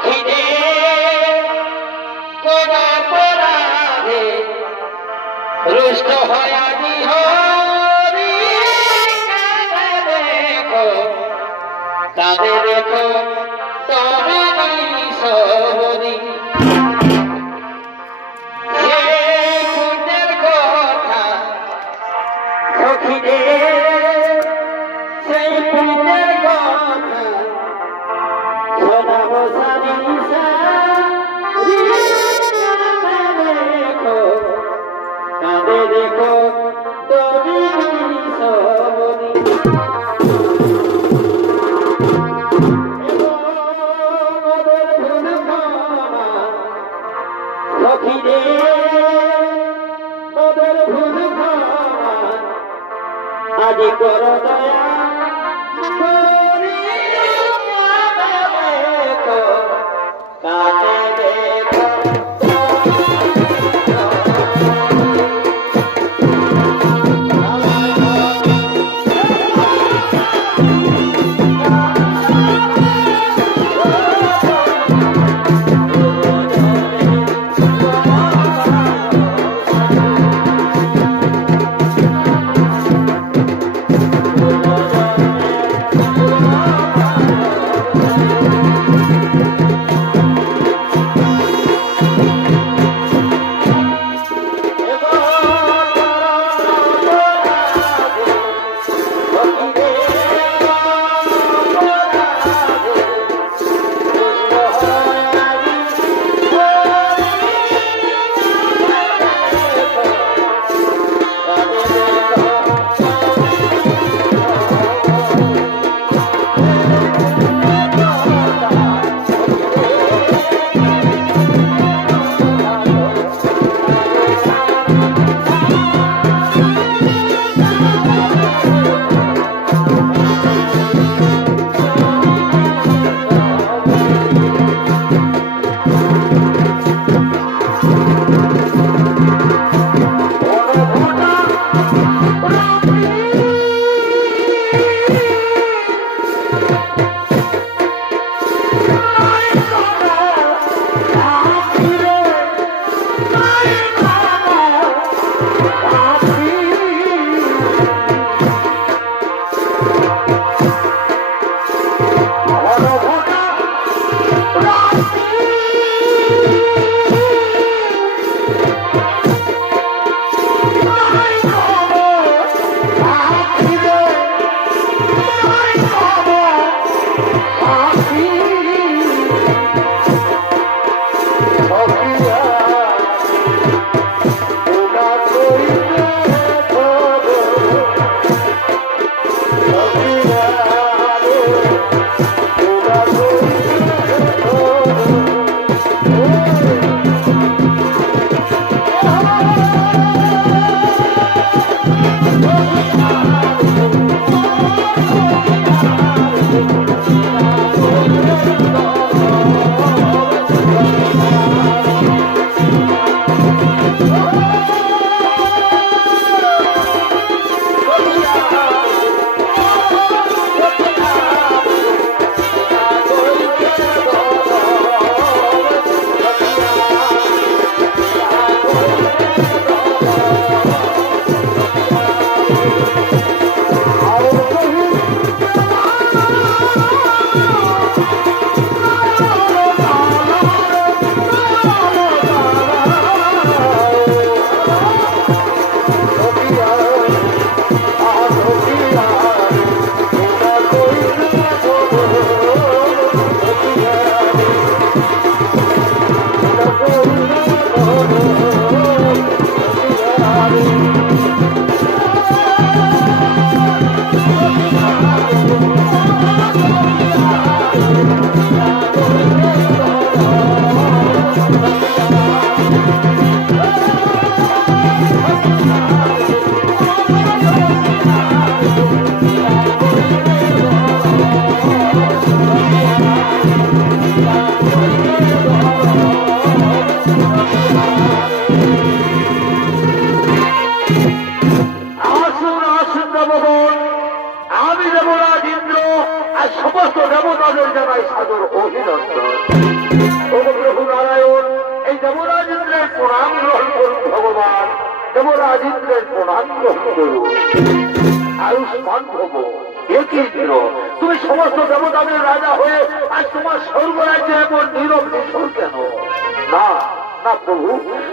সখিরে কোনা অপরাধে রুষ্ট হয় বিহরি দেখো কাঁদে দেখো তবে লক্ষ্মীরে তোদের ভুল আদি কর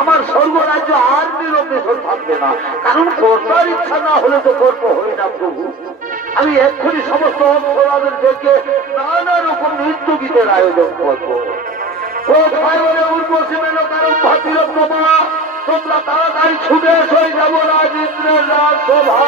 আমার স্বর্গরাজ্য আর নিশোর থাকবে না। কারণ কর্তার ইচ্ছা না হলে তো কর্ম হয় না প্রভু। আমি এক্ষুনি সমস্ত অপরাধের ডেকে নানা রকম নৃত্য গীতের আয়োজন করব। তোমরা তাড়াতাড়ি ছুটে এসে যাব রাজেন্দ্রের রাজসভা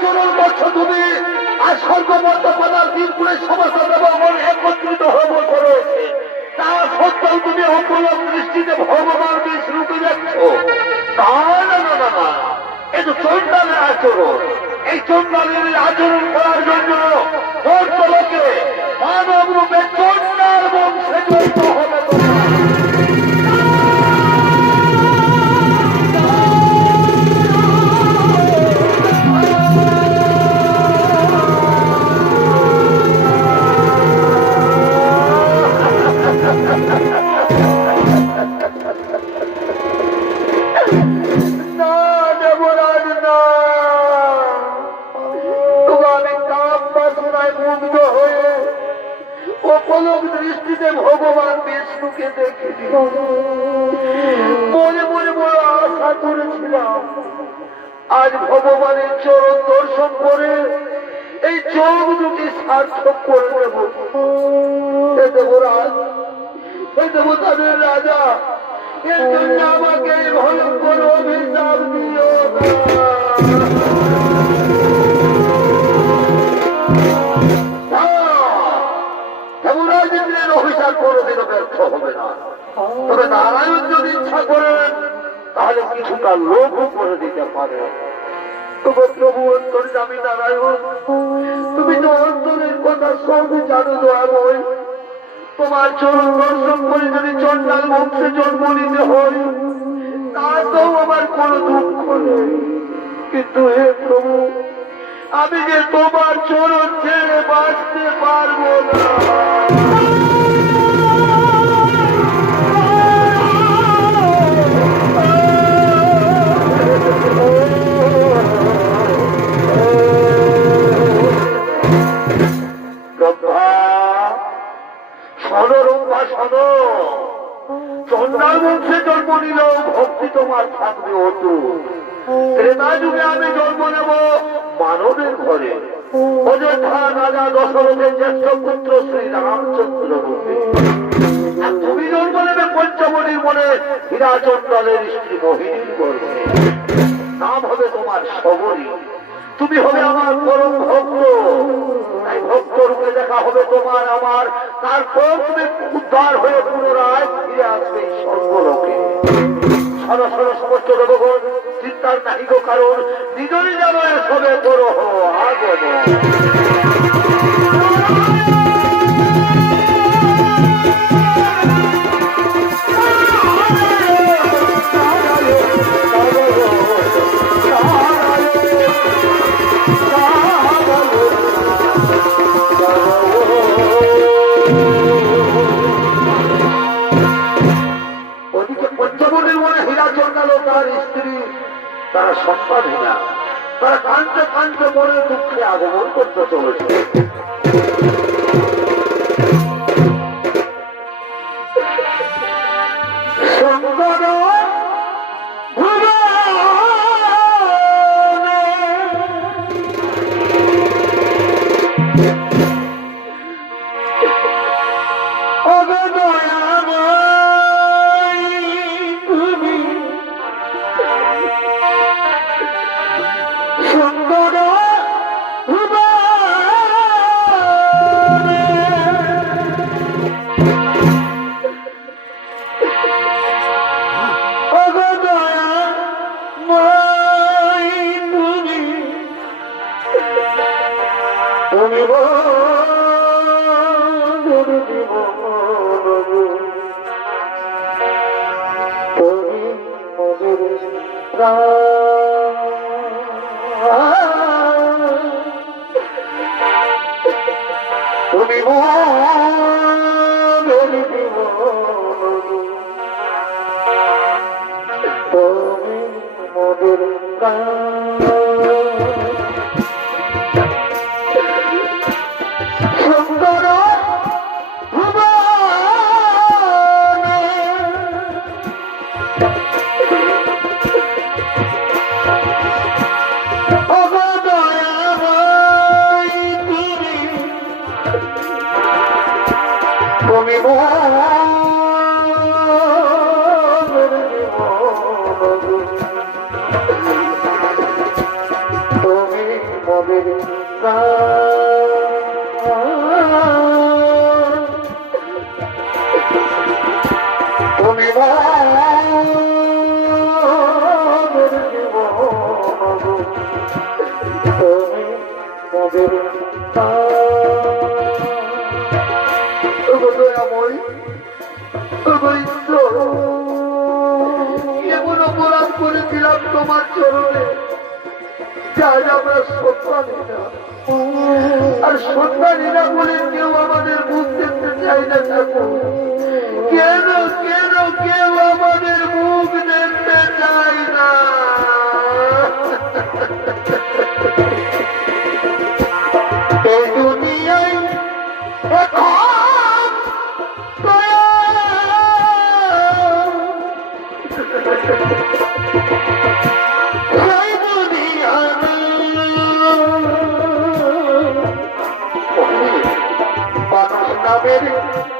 আচরণ করছ তুমি, আর পদার্থীর পুরে সমস্ত দেবগণ একত্রিত হব করেছে তা সত্ত্বেও তুমি অপলক দৃষ্টিতে ভগবান বিষ্ণুকে দেখছ। না না না না না। এ তো চন্ডালের আচরণ, এই চন্ডালের আচরণ করার জন্য মর্তলোকে মানব রূপে চন্ডাল বংশে জড়িত হবে বিষ্ণুকে দেখেছি মনে মনে বড় আশা করেছিলাম। আজ ভগবানের চরণ দর্শন করে এই চোখ দুটি সার্থক করে দেব হে দেবরাজ হে দেবতাদের রাজা, এর জন্য আমাকে ভয়ঙ্কর অভিশাপ দিও না। কোনোদিনও ব্যর্থ হবে না তবে নারায়ণ যদি ইচ্ছা করেন তাহলে কিছুটা লোভও করে দিতে পারে। তুমি তো অন্তরের কথা জানো তোমার চরণ দর্শন করে যদি চন্ডাল জন্ম নিতে হয় আমার কোনো দুঃখ নেই। কিন্তু হে প্রভু, আমি যে তোমার চরণ ছেড়ে বাঁচতে পারব না। রম্ভা চন্দ্রার বংশে জন্ম নিলেও ভক্তি তোমার থাকবে অতু ত্রেতা যুগে আমি জন্ম নেব মানবের ঘরে। অযোধ্যা রাজা দশরথের জ্যেষ্ঠ পুত্র শ্রী রামচন্দ্র রূপে। তুমি জন্ম নেবে পঞ্চমণির মনে হীরাচন্দ্রের স্ত্রী মোহিনীর গর্ভে। নাম হবে তোমার সবরী তুমি হবে আমার পরম ভক্ত। তাই ভক্ত রূপে দেখা হবে তোমার আমার। তারপর তুমি উদ্ধার হয়ে পুনরায় ফিরে আসবে স্বর্গলোকে। সর সর সমস্ত জনগণ চিন্তার নাহিক কারণ নিজেরই যেন এসবে বড় আগমন। সম্পাদহীনা তারা কানতে কানতে মনে দুঃখে আগমন করতে চলেছে। চরণে আমরা আর সন্তানি না বলে কেউ আমাদের মুখ দেখতে চাই না ঠাকুর কেন কেন কেউ আমাদের মুখ দেখতে চায় না? saber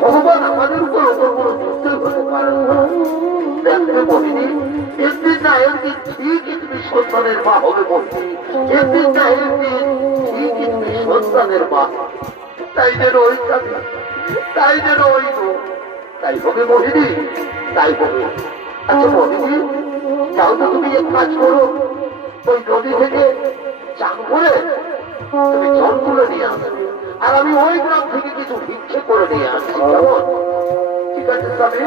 ভগবান আমাদের উপর অত বড় হতে পারেন না বলিনি একদিন না একদিন ঠিকই তুমি সন্তানের মা হবে বলছি একদিন না একদিন ঠিকই তুমি সন্তানের মা তাই যেন ওই তাই যাও তো তুমি এক কাজ করো ওই নদী থেকে চান করে তুমি জল তুলে নিয়ে আসবে। আর আমি ওই গ্রাম থেকে কিছু ভিক্ষে করে নিয়ে আসছি কেমন? ঠিক আছে স্বামী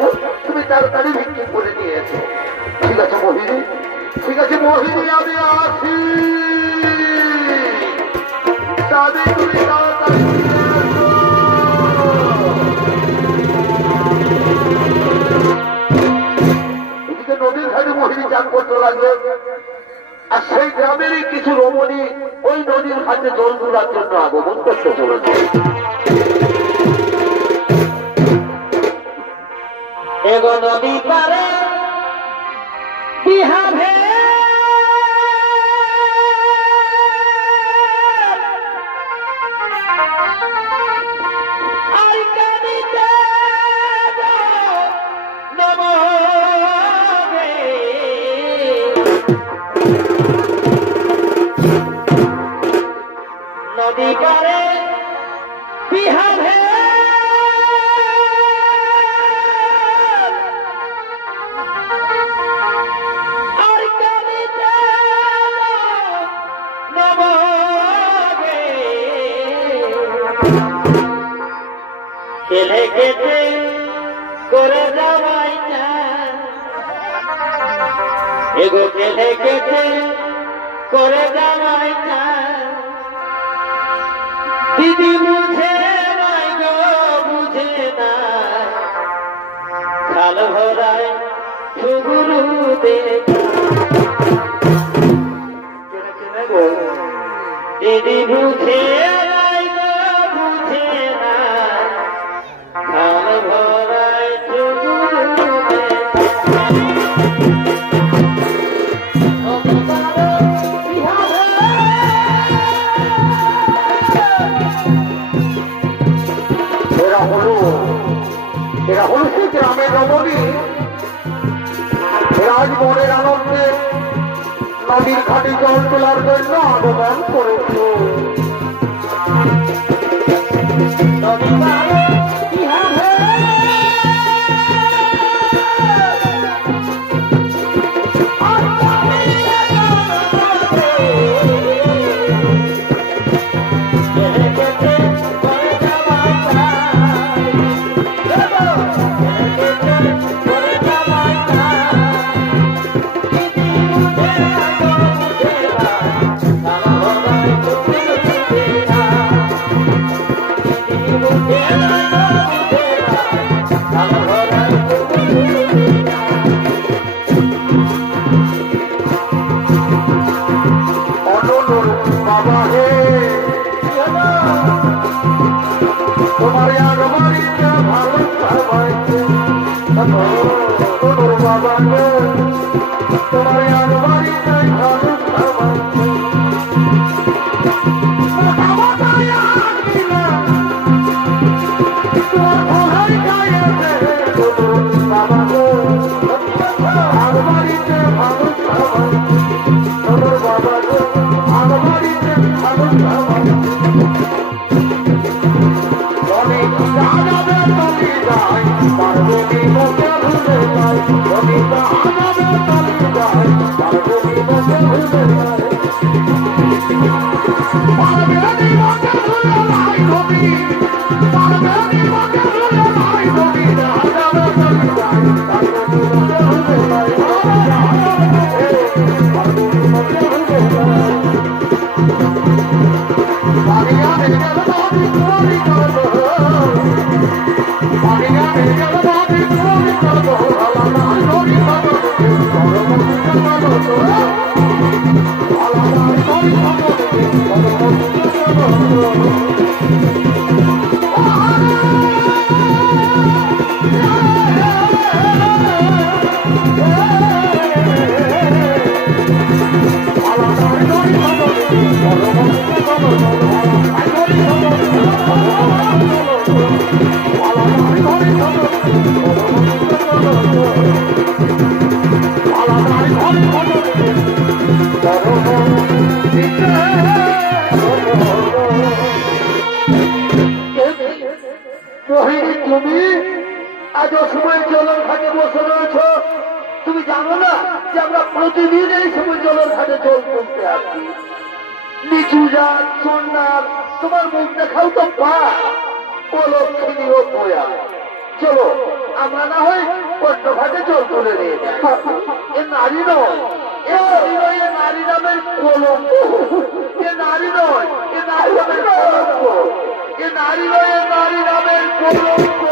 গো, তুমি তাড়াতাড়ি ভিক্ষে করে নিয়ে এসো। ঠিক আছে মোহিনী? ঠিক আছে মোহিনী আমি আসি। নদীর ধারে মহিনী চান করতে লাগল। আর সেই গ্রামেরই কিছু রমণী ওই নদীর হাতে জল তোলার জন্য আগমন করতে চলেছে এগো নদী পারে বিহাভে এরা হলো সেই গ্রামের রমণী। এরা আজ মনের আনন্দে নদীর ঘাটে জল তোলার জন্য আগমন করেছে। Rico, মোহিনী তুমি আজ অসময় জলের ঘাটে বসে রয়েছ। তুমি জানো না যে আমরা প্রতিদিন এই সময় জলের ঘাটে জল তুলতে আসি। নিচু যান সন্ন্যাস তোমার মুখ দেখাও তো পা। চলো, আমরা না হয় অন্য ঘাটে জল তুলে নিয়ে এ নারী নয়, এ নারী নয়, এ নারী নামের কলঙ্ক। এ নারী নয়, এ নারী নামের কলঙ্ক। এ নারী নয় এ নারী নামের কলঙ্ক।